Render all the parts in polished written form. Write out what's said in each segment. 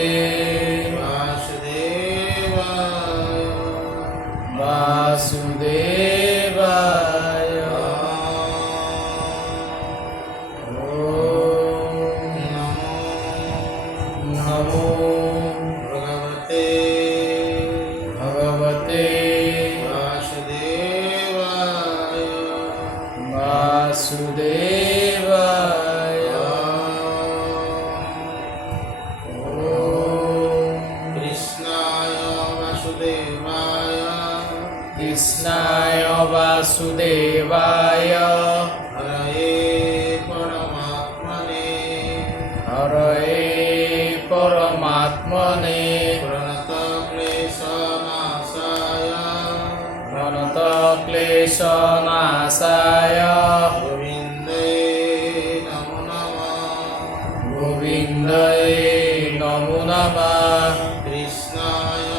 भगवते वासुदेवाय नमो भगवते वासुदेवाय कृष्णाय वासुदेवाय हरये परमात्मने प्रणतक्लेशनाशाय गोविन्दाय नमो नमः कृष्णाय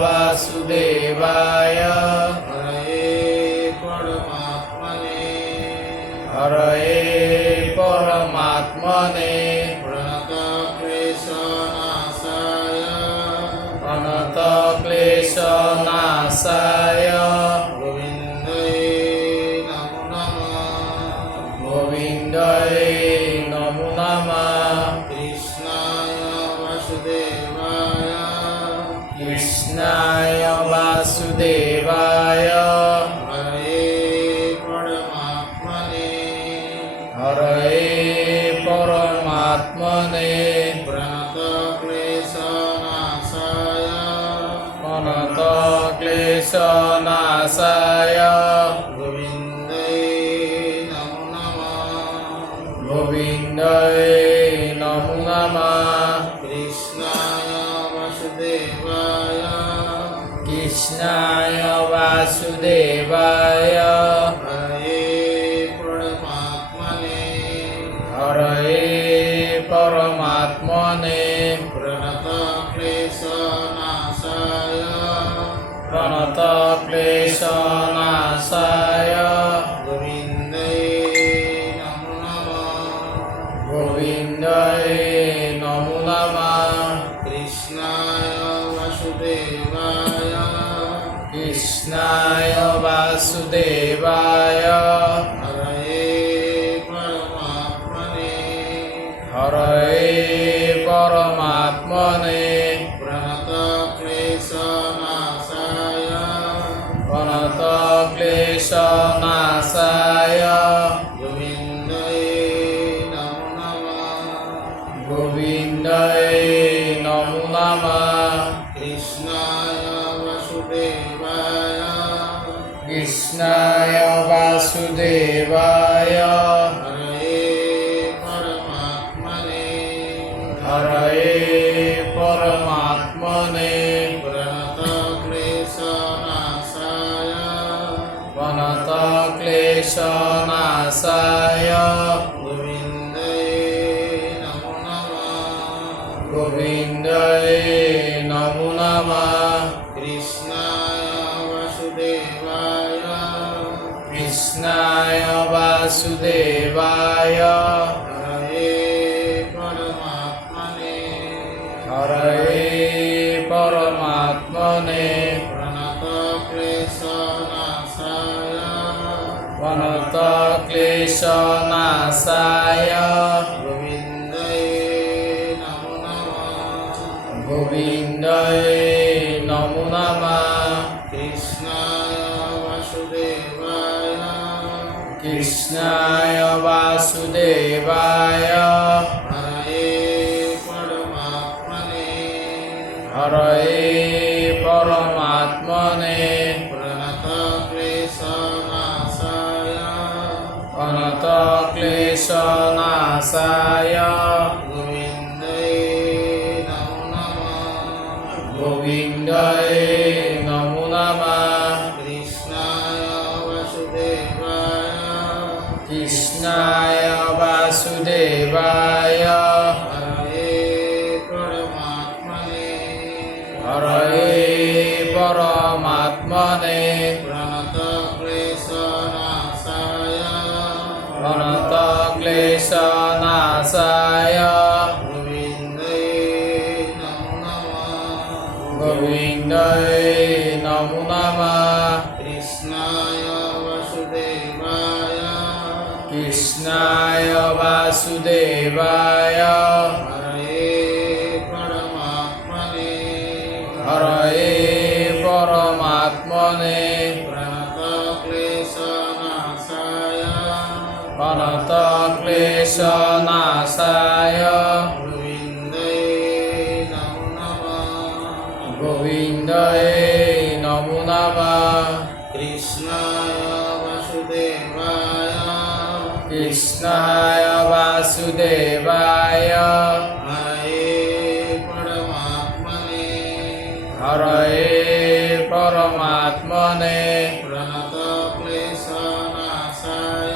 वासुदेवाय हरये परमात्मने प्रणतक्लेशनाशाय गोविन्दाय नमो नमः कृष्णाय वासुदेवाय हरये परमात्मने प्रणतक्लेशनाशाय गोविन्दाय नमो नमः कृष्णाय वासुदेवाय हरये परमात्मने प्रणतक्लेशनाशाय गोविन्दाय नमो नमः कृष्णाय वासुदेवाय हरये परमात्मने प्रणतक्लेशनाशाय गोविन्दाय नमो नमः कृष्णाय वासुदेवाय हरये परमात्मने प्रणतक्लेशनाशाय गोविन्दाय नमो नमः कृष्णाय वासुदेवाय हरये परमात्मने प्रणतक्लेशनाशाय गोविन्दाय नमो नमः कृष्णाय वासुदेवाय हरये परमात्मने प्रणतक्लेशनाशाय गोविन्दाय नमो नमः कृष्णाय वासुदेवाय हरये परमात्मने प्रणतक्लेशनाशाय কৃষ্ণায় বাসুদেবায় হরে পরমাত্মনে হরয়ে পরমাত্মনে প্রণতক্লেশনাশায় প্রণতক্লেশনাশায় গোবিন্দয়ে নমো গোবিন্দয়ে নমঃ। নমো নমঃ। কৃষ্ণায় বাসুদেবায় কৃষ্ণায় বাসুদেবায় হরে পরমাত্মনে হরয়ে পরমাত্মনে প্রণতক্লেশনাশায়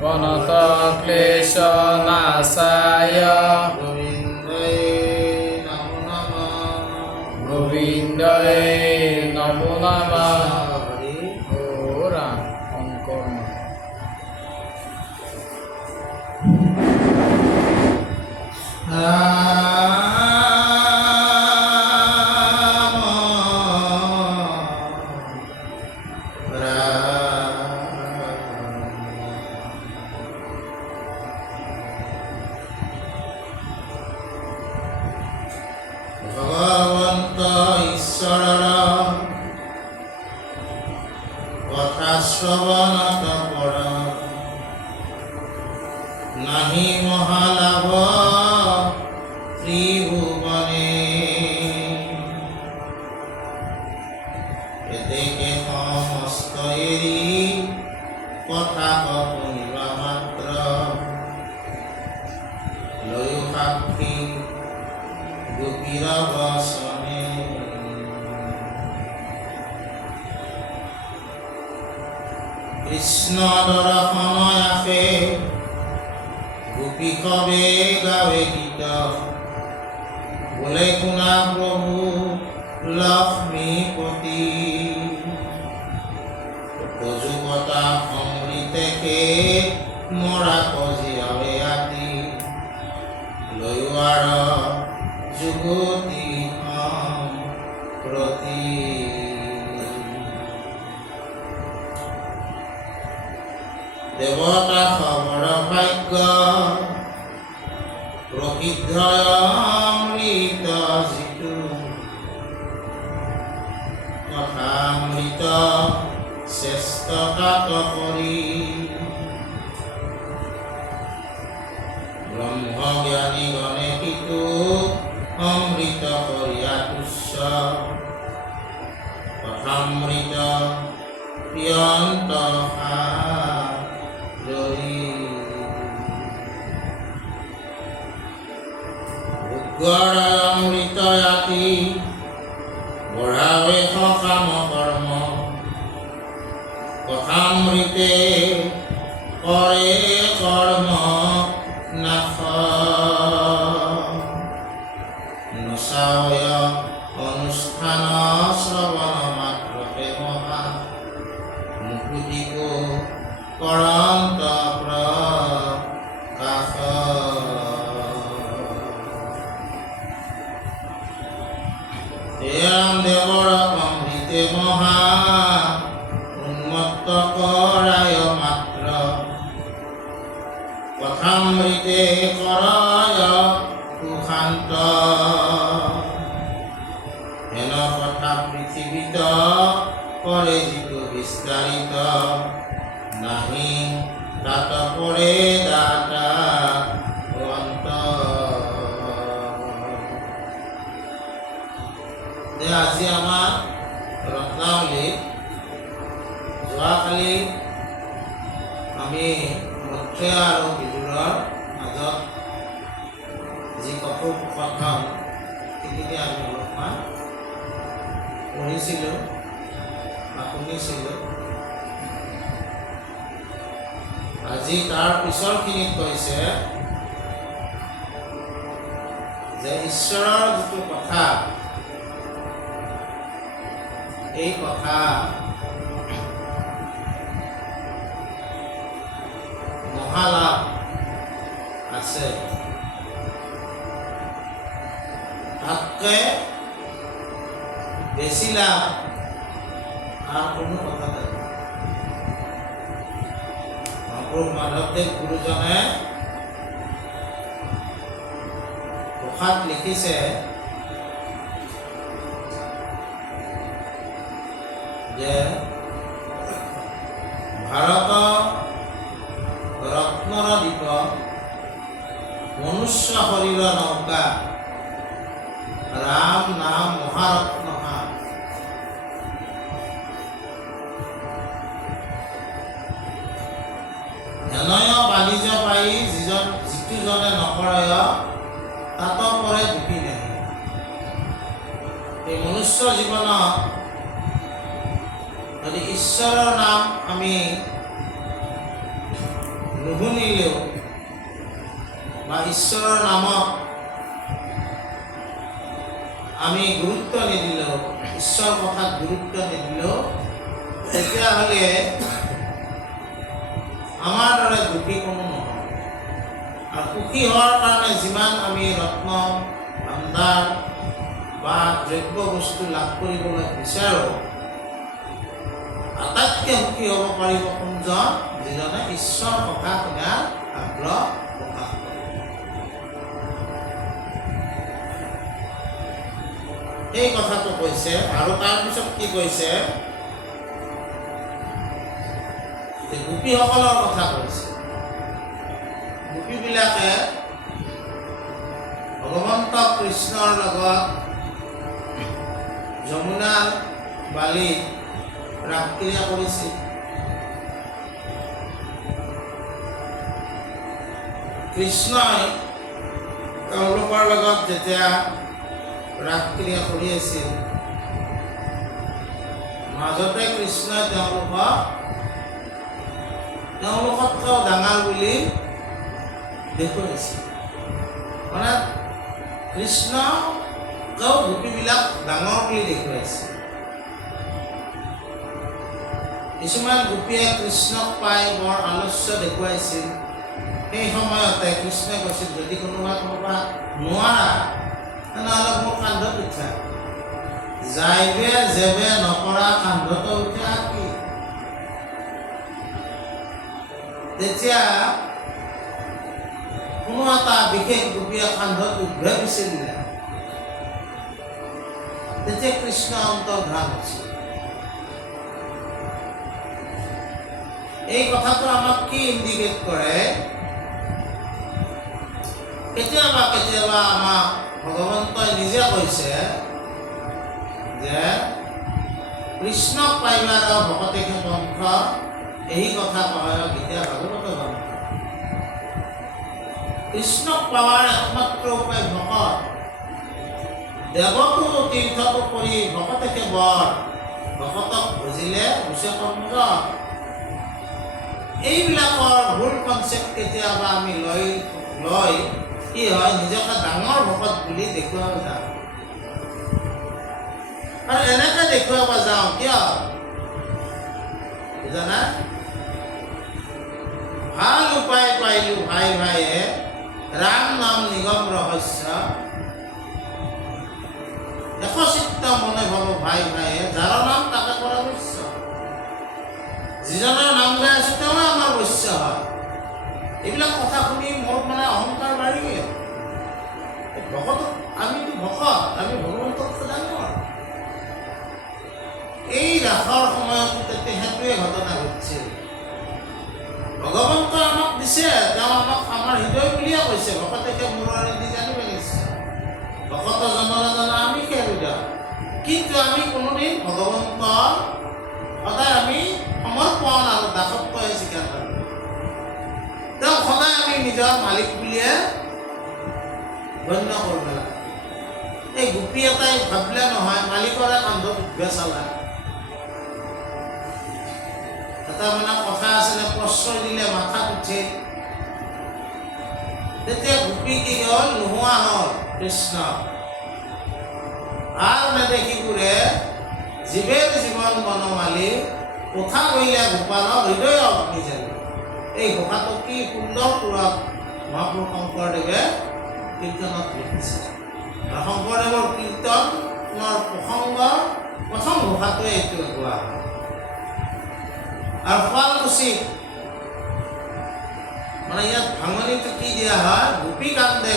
প্রণতক্লেশনাশায় গোবিন্দয়ে নমো নমঃ। গোবিন্দয়ে নমো নমঃ। হরি ওরা অঙ্কর রাম ভগবন্ত ঈশ্বরর কথা শ্রবণত পর নাহি মহালাভ ত্রিভুবনে এতেকে সমস্ত এরি কথা শুনিবা মাত্র লয় সাক্ষী গোপীর বসনে কৃষ্ণ দৰ্শন আসে গোপী কবে গাৱে গীত বোলে শুনা প্ৰভু লক্ষ্মীপতি উপযুগতা অমৃতেকে মৰা কজিয়াৱে আতি লৈৱাৰ যুগতি প্ৰতি দেৱতা খবৰ ভাগ্য প্ৰসিদ্ধ অমৃত যিটো কথামৃত শ্ৰেষ্ঠ তাত কৰি ব্ৰহ্মজ্ঞানী গণে সিটো অমৃত কৰিয়া তুচ্ছ কথামৃত প্ৰিয়ন্ত অমৃত আতি বঢ়াৱে সকাম কৰ্ম কথামৃতে কৰে কৰ্ম নাশ নচায় অনুষ্ঠান শ্ৰৱণ মাত্ৰতে মহা মুকুতিকো কৰন্ত প্ৰকাশ ৰাম দেৱৰ অমৃতে মহা উন্মত্ত কৰায় মাত্ৰ কথামৃতে কৰায় সুশান্ত হেন কথা পৃথিৱীত কৰে যিটো বিস্তাৰিত নাহি তাত পৰে দাতা অন্ত আজি আমাৰ ৰত্নাৱলীত যোৱাকালি আমি মুখ্য আৰু বিদুৰৰ মাজত যি কথোপকথন সেইখিনি আমি অলপমান পঢ়িছিলোঁ বা শুনিছিলোঁ। আজি তাৰ পিছৰখিনিত কৈছে যে ঈশ্বৰৰ যিটো কথা এই কথা মহালাভ আছে, তাতকৈ বেছি লাভ আৰ কোনো কথা নাই। মহাপুৰুষ মাধৱদেৱ গুৰুজনে ঘোষাত লিখিছে যে ভাৰত ৰত্নৰ দ্বীপ মনুষ্য শৰীৰ নৌকা ৰাম নাম মহাৰত্ন ধনয় বাণিজ্য পাই যিটো জনে নকৰয় তাত পৰে দুখী নাই। এই মনুষ্য জীৱনত যদি ঈশ্বৰৰ নাম আমি নুশুনিলেও বা ঈশ্বৰৰ নামক আমি গুৰুত্ব নিদিলেও, ঈশ্বৰ কথাত গুৰুত্ব নিদিলেও, তেতিয়াহ'লে আমাৰ দৰে দুখী কোনো নহয়। আৰু সুখী হোৱাৰ কাৰণে যিমান আমি ৰত্ন ভাণ্ডাৰ বা দ্ৰব্য বস্তু লাভ কৰিবলৈ বিচাৰোঁ, আটাইতকৈ সুখী হ'ব পাৰিব কোনজন? যিজনে ঈশ্বৰৰ কথা শুনাৰ আগ্ৰহ প্ৰকাশ কৰে। এই কথাটো কৈছে। আৰু তাৰপিছত কি কৈছে? গোপীসকলৰ কথা কৈছে। গোপীবিলাকে ভগৱন্ত কৃষ্ণৰ লগত যমুনাৰ বালিত ৰাসক্ৰীড়া কৰিছিল। কৃষ্ণই তেওঁলোকৰ লগত যেতিয়া ৰাসক্ৰীড়া কৰি আছিল, মাজতে কৃষ্ণই তেওঁলোকতকৈ ডাঙৰ বুলি দেখুৱাইছিল। মানে কৃষ্ণকেও গোপীবিলাক ডাঙৰ বুলি দেখুৱাইছিল। কিছুমান গোপীয়ে কৃষ্ণক পাই বৰ আলস্য দেখুৱাইছিল। সেই সময়তে কৃষ্ণই কৈছিল, যদি কোনোবা নোৱাৰা তেনেহ'লে মোৰ কান্ধত উঠা। যাইবে যেবে নকৰা কান্ধত উঠা কি? তেতিয়া কোনো এটা বিশেষ গোপীয়ে কান্ধত উদ্ভৱ দিছিল। তেতিয়া কৃষ্ণ অন্তৰ্ধান হৈছিল। এই কথাটো আমাক কি ইণ্ডিকেট কৰে? কেতিয়াবা কেতিয়াবা আমাক ভগৱন্তই নিজে কৈছে যে কৃষ্ণক পাইবাৰ ভকতেকে পন্থ, এই কথা কয় গীতা ভাগৱত গ্ৰন্থ। কৃষ্ণক পাৱাৰ একমাত্ৰ উপায় ভকত। দেৱকো তীৰ্থকো কৰি ভকতেকে বৰ, ভকতক বুজিলে বুজে কৰ্ম। এইবিলাকৰ ভুল কনচেপ্ট কেতিয়াবা আমি লৈ কি হয়, নিজকে ডাঙৰ ভকত বুলি দেখুৱাব যাওঁ। আৰু এনেকৈ দেখুৱাব যাওঁ কিয় জানা? ভাল উপায় পাইলো ভাই ভাইয়ে, ৰাম নাম নিগম ৰহস্য, একচিত্ত মনে ভাব ভাই ভাইয়ে, যাৰ নাম তাকে কৰা বৈশ্য। যিজনৰ নাম গাই আছো তেওঁ আমাৰ বৈশ্য হয়। এইবিলাক কথা শুনি মোৰ মানে অহংকাৰ বাঢ়ি গ'ল। ভকত, আমিতো ভকত, আমি ভগৱন্ততকৈ ডাঙৰ। এই ৰাসৰ সময়ত সেইটোৱে ঘটনা ঘটিছিল। ভগৱন্ত আমাক দিছে, তেওঁ আমাক আমাৰ হৃদয় বুলিয়ে কৈছে, ভকতেকে মূৰৰ দি জানিব নিশ্চয়। ভকত জনজনা আমি খেলো, কিন্তু আমি কোনোদিন ভগৱন্ত সদায় আমি সমৰ্পণ আৰু দাসত্বই স্বীকাৰ কৰোঁ। তেওঁ সদায় আমি নিজৰ মালিক বুলিয়ে গণ্য কৰিব লাগে। এই গোপী এটাই ভাবিলে নহয় মালিকৰে কান্ধত উঠবে চালা। এটা মানে কথা আছিলে, প্ৰশ্ৰয় দিলে মাথাত উঠে। তেতিয়া গোপী কি হ'ল? নোহোৱা হ'ল কৃষ্ণ। আৰু নেদেখি ঘূৰে জীৱেৰ জীৱন বনমালী, কথা কৈলে গোপালৰ হৃদয় অগ্নি জ্বলে। এই ঘোষাটো কি সুন্দৰ সুৰত মহাপুৰুষ শংকৰদেৱে কীৰ্তনত লিখিছে। আৰু শংকৰদেৱৰ কীৰ্তনৰ প্ৰসংগৰ প্ৰথম ঘোষাটোৱে এইটো গোৱা হয়। আৰু শুৱালকুছিত মানে ইয়াত ভাঙনিটো কি দিয়া হয়, গোপী কান্দে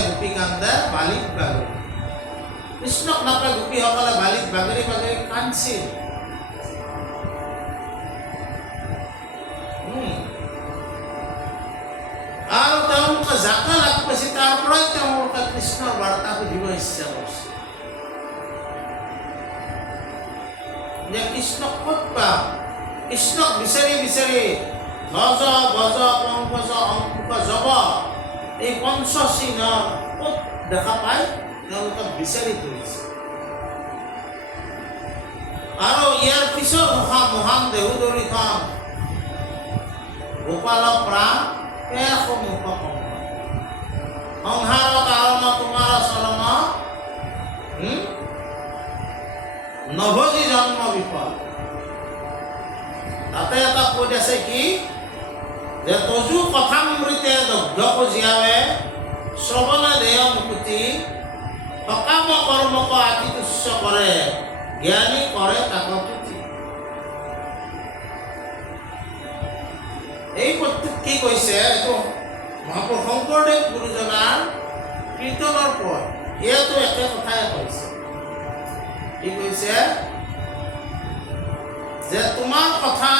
বালিত বাগৰি। কৃষ্ণক নাপায় গোপীসকলে বালিত বাগৰি বাগৰি কান্দছিল। আৰু তেওঁলোকে যাকে লাগ পাইছে তাৰ পৰাই তেওঁলোকে কৃষ্ণৰ বাৰ্তা সুধিব ইচ্ছা কৰিছে যে কৃষ্ণক ক'ত পাম। কৃষ্ণক বিচাৰি বিচাৰি ধ্বজ বজ পংকজ অংকুশ জব এই পঞ্চচিহ্ন ক'ত দেখা পায় তেওঁলোকে বিচাৰি ফুৰিছে। আৰু ইয়াৰ পিছত মহান দেহুদৰীখন গোপালক প্ৰাণ মুখ সংসাৰ কাৰণ তোমাৰ চৰণ নভজি জন্ম বিফল। তাতে এটা পদ আছে কি যে তজু কথামৃতে দগ্ধ জীয়াৱে শ্ৰৱণে দেহ মুকুতি সকাম কৰ্মক আতি তুচ্ছ কৰে জ্ঞানী কৰে কাকতি। এই পদটোত কি কৈছে, এইটো মহাপুৰুষ শংকৰদেৱ গুৰুজনাৰ কীৰ্তনৰ পদ। ইয়াতো একে কথাই কৈছে। কি কৈছে যে তোমাৰ কথা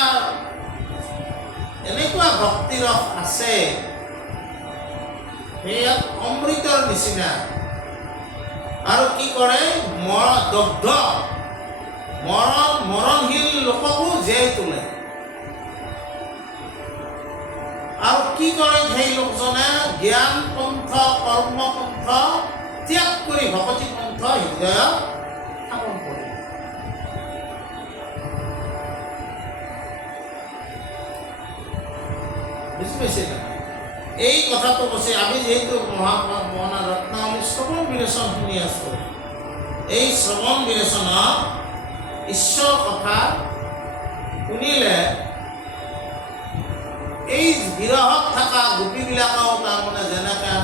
এনেকুৱা ভক্তি ৰস আছে সেয়া অমৃতৰ নিচিনা। আৰু কি কৰে দগ্ধ মৰণশীল লোককো জীয়াই তোলে। আৰু কি কৰে সেই লোকজনে জ্ঞান পন্থ কৰ্ম পন্থ ত্যাগ কৰি ভকতি পন্থ হৃদয়ত স্থাপন কৰে। বুজি পাইছে না? এই কথাটো কৈছে। আমি যিহেতু মহান ৰত্নাৱলী শ্ৰৱণ বিৰেচন শুনি আছো, এই শ্ৰৱণ বিৰেচনত ঈশ্বৰ কথা শুনিলে এই বিৰহত থকা গোপীবিলাকেও তাৰমানে যেনেকৈ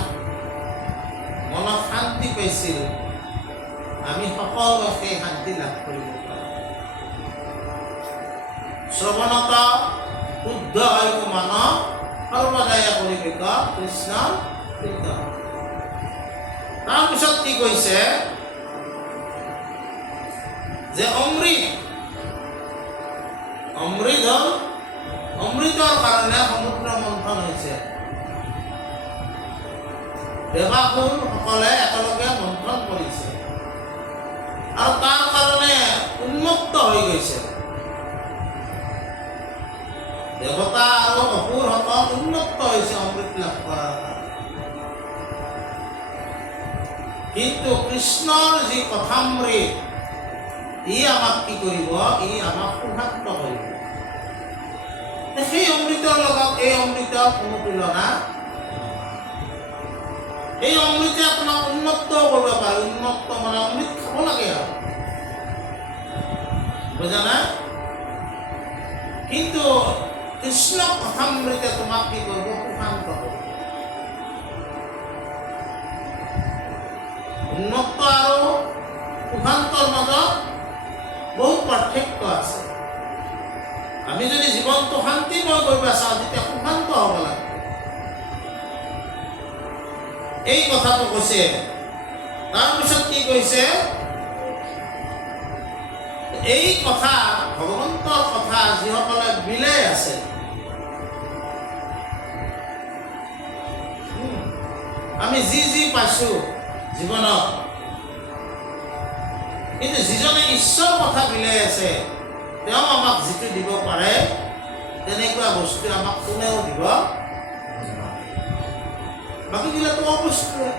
মনত শান্তি পাইছিল, আমি সকলোৱে সেই শান্তি লাভ কৰিব পাৰোঁ। শ্ৰৱণত শুদ্ধ হৈ মানৱ সৰ্বদায় পৰিৱেশ কৃষ্ণ কীৰ্তন। তাৰপিছত কি কৈছে যে অমৃত হ'ল অমৃতৰ কাৰণে সমুদ্ৰ মন্থন হৈছে। দেৱাসুৰ সকলে একেলগে মন্থন কৰিছে আৰু তাৰ কাৰণে উন্মুক্ত হৈ গৈছে। দেৱতা আৰু অসুৰসকল উন্মুক্ত হৈছে অমৃত লাভ কৰাৰ কাৰণে। কিন্তু কৃষ্ণৰ যি কথামৃত ই আমাক কি কৰিব, ই আমাক সুশান্ত কৰিব। সেই অমৃতৰ লগত এই অমৃতৰ কোনো তুলনা। এই অমৃতে আপোনাক উন্মুক্ত কৰিব পাৰে। উন্মুক্ত মানে অমৃত খাব লাগে আৰু, বুজা নাই? কিন্তু কৃষ্ণ কথামৃতে তোমাক কি কৰিব, সুশান্ত কৰিব। উন্মুক্ত আৰু সুশান্তৰ মাজত বহুত পাৰ্থক্য আছে। আমি যদি জীৱনটো শান্তিময় কৰিব চাওঁ তেতিয়া সুশান্ত হ'ব লাগে। এই কথাটো কৈছে। তাৰপিছত কি কৈছে, এই কথা ভগৱন্তৰ কথা যিসকলে বিলাই আছে, আমি যি পাইছো জীৱনত, কিন্তু যিজনে ঈশ্বৰ কথা বিলাই আছে তেওঁ আমাক যিটো দিব পাৰে তেনেকুৱা বস্তু আমাক কোনেও দিব। বাকীবিলাকতো অবস্তুৱে।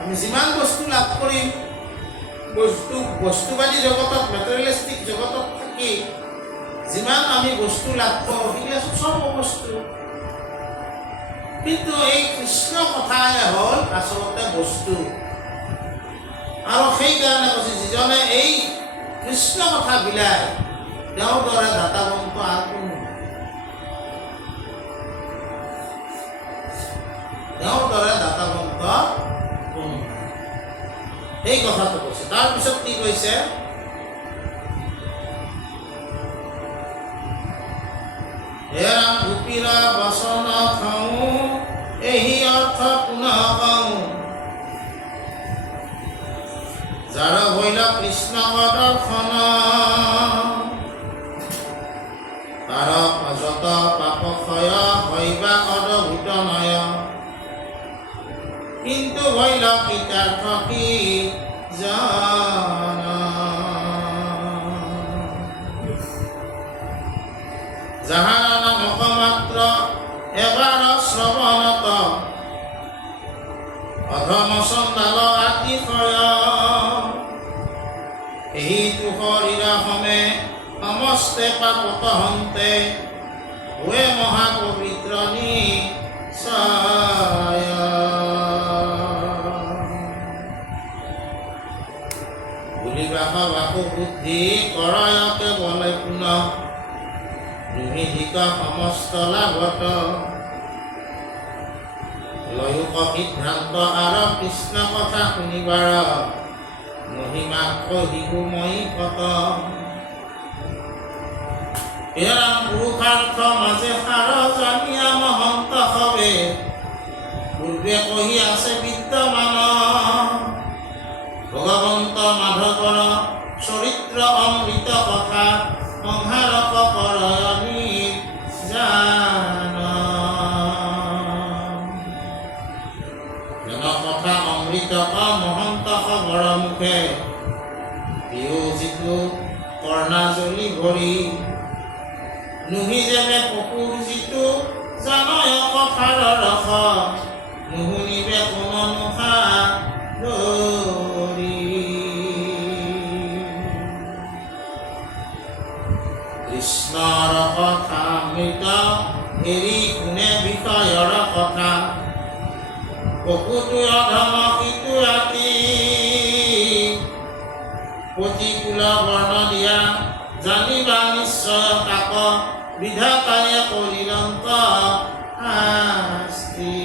আমি যিমান বস্তু লাভ কৰিম, বস্তুবাদী জগতত, মেটেৰিয়েলিষ্টিক জগতত থাকি যিমান আমি বস্তু লাভ কৰোঁ সেইবিলাক চব বস্তু। কিন্তু এই কৃষ্ণ কথাই হ'ল আচলতে বস্তু। আৰু সেইকাৰণে কৈছে যিজনে এই কৃষ্ণ কথা বিলায় তেওঁৰ দৰে দাতাবন্ত আৰু কোনো নাই। তেওঁৰ দৰে দাতাবন্ত কোনো নাই। এই কথাটো কৈছে। তাৰপিছত কি কৈছে, হেৰা গোপীৰ বচন খাওঁ এই অৰ্থ পুনঃ কওঁ যাৰ হইল কৃষ্ণ দৰ্শন তাৰ যত পাপ ক্ষয় হইবা অদ্ভুত নয় কিন্তু হইল কৃতাৰ্থ কি জান যাহাৰ নামক মাত্ৰ এবাৰ শ্ৰৱণত অধম চণ্ডাল আতিশয় এইটো শৰীৰ সমে সমস্তে পাপত হন্তে হুৱে মহাপবিত্ৰ নিশ্চয় বুলিবা বাকু বুদ্ধি কৰয়কে বলে পুনঃ নিমিধিক সমস্ত লাভত লয়ুক সিদ্ধান্ত আৰু কৃষ্ণ কথা শুনিবাৰ মহিমা কহিবু মই কত এৰাম পুৰুষাৰ্থ মাজে সাৰ জানিয়া মহন্ত হবে পূৰ্বে কহি আছে বিদ্যমান ভগৱন্ত মাধৱৰ চৰিত্ৰ অমৃত কথা সংহাৰক কৰয়নি জান জন কথা অমৃত মহন্ত খবৰ মুখে বিয়োজিত কৰ্ণাজলি ভৰি নুহি যেনে পশুৰ যিটো জানয় কথাৰ ৰস নুশুনিবে কোন নুশা কৃষ্ণৰ কথা মৃত এৰি কোনে বিষয়ৰ কথা পশুটো অধম সিটো ৰাতি প্ৰতিকূল বৰ্ণ দিয়া জানিবা নিশ্চয় তাক বিধাতায়ে কৰিলন্ত শাস্তি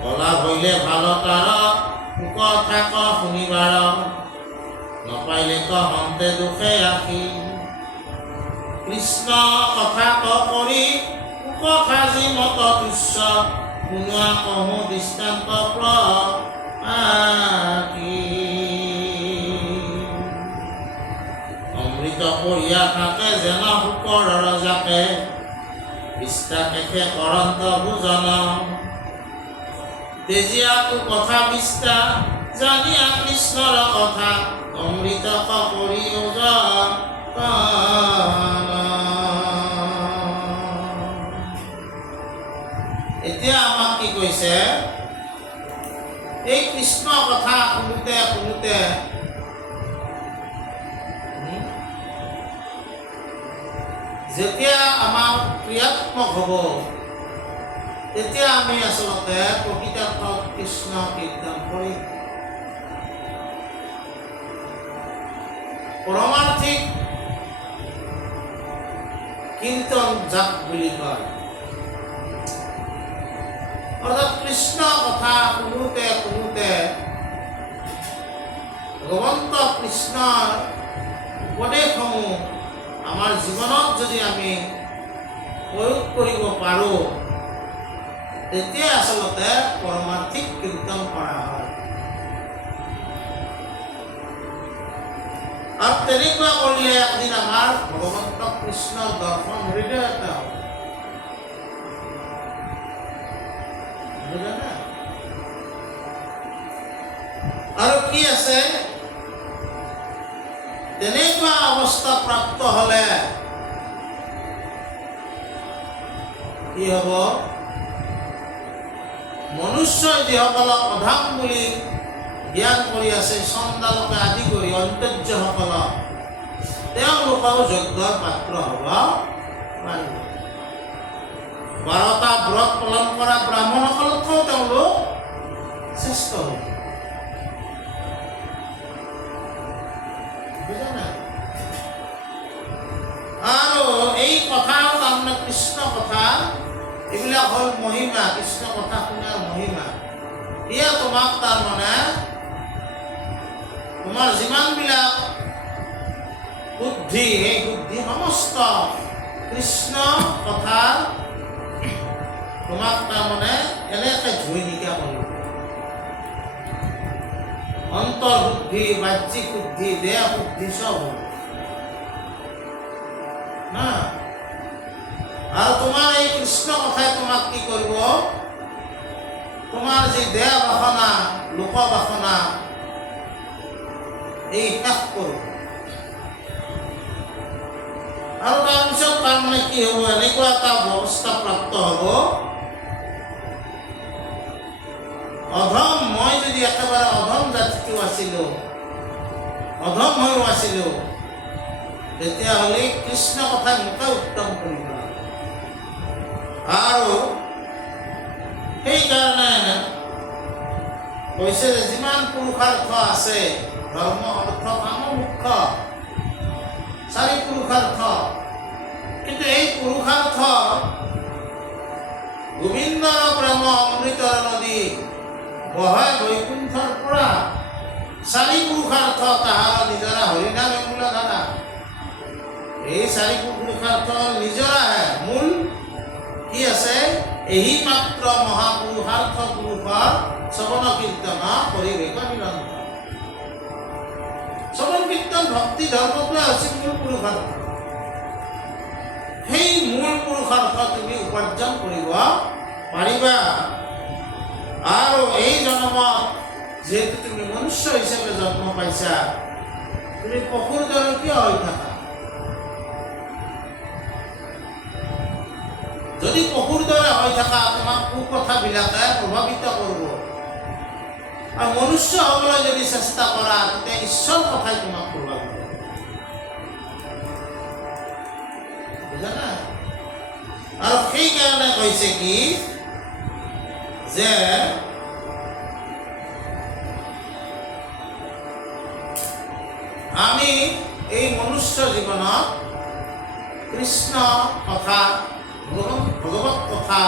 কলা হইলে ভাল তাৰ কথা শুনিবাৰ নপাইলে কহন্তে দুখে আখি কৃষ্ণ কথা কৰি কথা যি মত তুচ্ছ শুনোৱা কহো দৃষ্টান্ত প্ৰকি অমৃত পঢ়িয়া থাকে যেন শুকৰ ৰজাকে বিশ্বাসেষে কৰন্ত ভোজন তেজিয়াটো কথা বিস্তা জানিয়া কৃষ্ণৰ কথা অমৃত কৰি এতিয়া আমাক কি কৈছে এই কৃষ্ণ কথা শুনোতে শুনোতে যেতিয়া আমাৰ ক্ৰিয়াত্মক হ'ব তেতিয়া আমি আচলতে প্ৰকৃতাৰ্থত কৃষ্ণ কীৰ্তন কৰিম পৰমাৰ্থিক কীৰ্তন যাক বুলি কয় অৰ্থাৎ কৃষ্ণ কথা শুনোতে শুনোতে ভগৱন্ত কৃষ্ণৰ উপদেশসমূহ আমাৰ জীৱনত যদি আমি প্ৰয়োগ কৰিব পাৰোঁ তেতিয়া আচলতে পৰমাৰ্থিক কীৰ্তন কৰা হয় আৰু তেনেকুৱা কৰিলে একদিন আমাৰ ভগৱন্ত কৃষ্ণৰ দৰ্শন হৃদয়ত হ'ব আৰু কি আছে তেনেকুৱা অৱস্থা প্ৰাপ্ত হলে কি হ'ব মনুষ্যই যিসকলক অধাম বুলি জ্ঞান কৰি আছে চণ্ডালকে আদি কৰি অন্তৰ্যসকলক তেওঁলোকেও যজ্ঞৰ পাত্ৰ হ'ব পাৰিব 12টা ব্ৰত পালন কৰা ব্ৰাহ্মণসকলকো তেওঁলোক শ্ৰেষ্ঠ হ'ব আৰু এই কথা তাৰমানে কৃষ্ণ কথা এইবিলাক হ'ল মহিমা কৃষ্ণ কথা শুনাৰ মহিমা এয়া তোমাক তাৰমানে তোমাৰ যিমানবিলাক বুদ্ধি, এই বুদ্ধি সমস্ত কৃষ্ণ কথা তোমাক তাৰমানে এনেকৈ ধুই নিকা কৰিব। অন্তৰ বুদ্ধি, বাহ্যিক বুদ্ধি, দেহ বুদ্ধি চব হ'ব না। আৰু তোমাৰ এই কৃষ্ণ কথাই তোমাক কি কৰিব, তোমাৰ যি দেহ বাসনা, লোক বাসনা এই শেষ কৰিব। আৰু তাৰপিছত তাৰমানে কি হ'ব, এনেকুৱা এটা ব্যৱস্থা প্ৰাপ্ত হ'ব, অধম, মই যদি একেবাৰে অধম জাতিটো আছিলোঁ, অধম হৈও আছিলোঁ, তেতিয়াহ'লে কৃষ্ণ কথাই মোকে উত্তম কৰিব লাগে। আৰু সেইকাৰণে কৈছে যে যিমান পুৰুষাৰ্থ আছে, ধৰ্ম, অৰ্থ, কাম, মোক্ষ, 4 পুৰুষাৰ্থ, কিন্তু এই পুৰুষাৰ্থ গোবিন্দৰ প্ৰেম অমৃতৰ নদী বহে বৈকুণ্ঠৰ পৰা। 4 পুৰুষাৰ্থ তাহাৰ নিজৰা হৰিনাম মূল ধাৰা। এই 4 পুৰুষাৰ্থ নিজৰাহে মূল কি আছে, এই মাত্ৰ মহাপুৰুষাৰ্থ পুৰুষৰ শ্ৰৱণ কীৰ্তন পৰিৱেশ নিৰন্তৰ। শ্ৰৱণ কীৰ্তন ভক্তি ধৰ্মটোৱে হৈছে মূল পুৰুষাৰ্থ। সেই মূল পুৰুষাৰ্থ তুমি উপাৰ্জন কৰিব পাৰিবা। আৰু এই জন্মত যিহেতু তুমি মনুষ্য হিচাপে জন্ম পাইছা, তুমি পশুৰ দৰে কিয় হৈ থাকা? যদি পশুৰ দৰে হৈ থাকা, তোমাক কুকথাবিলাকে প্ৰভাৱিত কৰিব। আৰু মনুষ্য হ'বলৈ যদি চেষ্টা কৰা, তেতিয়া ঈশ্বৰ কথাই তোমাক প্ৰভাৱিত কৰিব। বুজানা? আৰু সেইকাৰণে কৈছে কি যে আমি এই মনুষ্য জীৱনত কৃষ্ণ কথা, ভগৱত কথা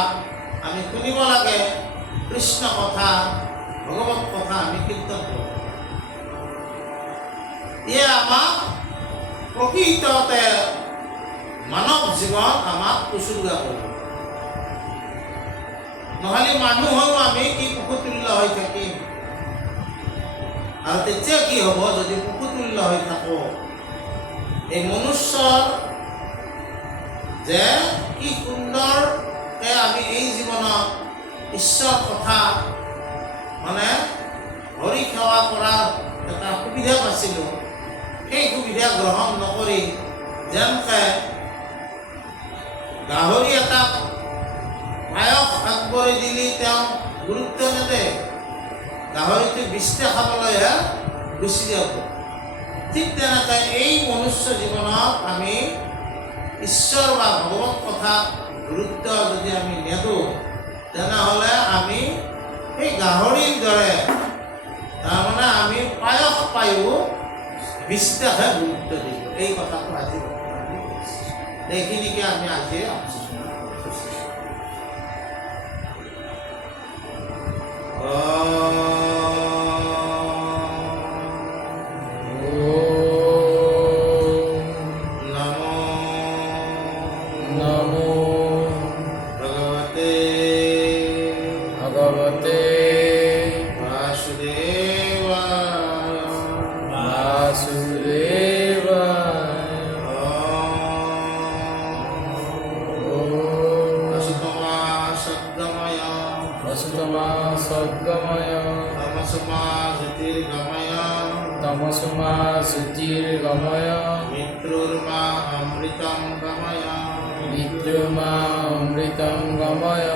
আমি শুনিব লাগে। কৃষ্ণ কথা, ভগৱত কথা আমি কীৰ্তন কৰোঁ। ইয়ে আমাক প্ৰকৃততে মানৱ জীৱন আমাক উচুলগা কৰিব। নহ'লে মানুহ হৈও আমি কি পশুতুল্য হৈ থাকিম? আৰু তেতিয়া কি হ'ব যদি পশুতুল্য হৈ থাকোঁ? এই মনুষ্যৰ যে কি সুন্দৰকৈ আমি এই জীৱনত ঈশ্বৰ কথা মানে হৰি সেৱা কৰাৰ এটা সুবিধা পাইছিলোঁ, সেই সুবিধা গ্ৰহণ নকৰি যেনকে গাহৰি এটাক পায়স আগবঢ়াই দিলি তেওঁ গুৰুত্ব নিদিয়ে, গাহৰিটো বিষ্টা খাবলৈহে গুচি যাব। ঠিক তেনেকৈ এই মনুষ্য জীৱনত আমি ঈশ্বৰ বা ভগৱত কথা গুৰুত্ব যদি আমি নিদিওঁ, তেনেহ'লে আমি সেই গাহৰিৰ দৰে তাৰমানে আমি পায়স পায়ো বিষ্টাহে গুৰুত্ব দিওঁ। এই কথাটো আজি এইখিনিকে আমি আজি तमसुमा ज्योतिर्गमय मित्रुर्मा अमृतं गमय विद्रुमा अमृतं गमय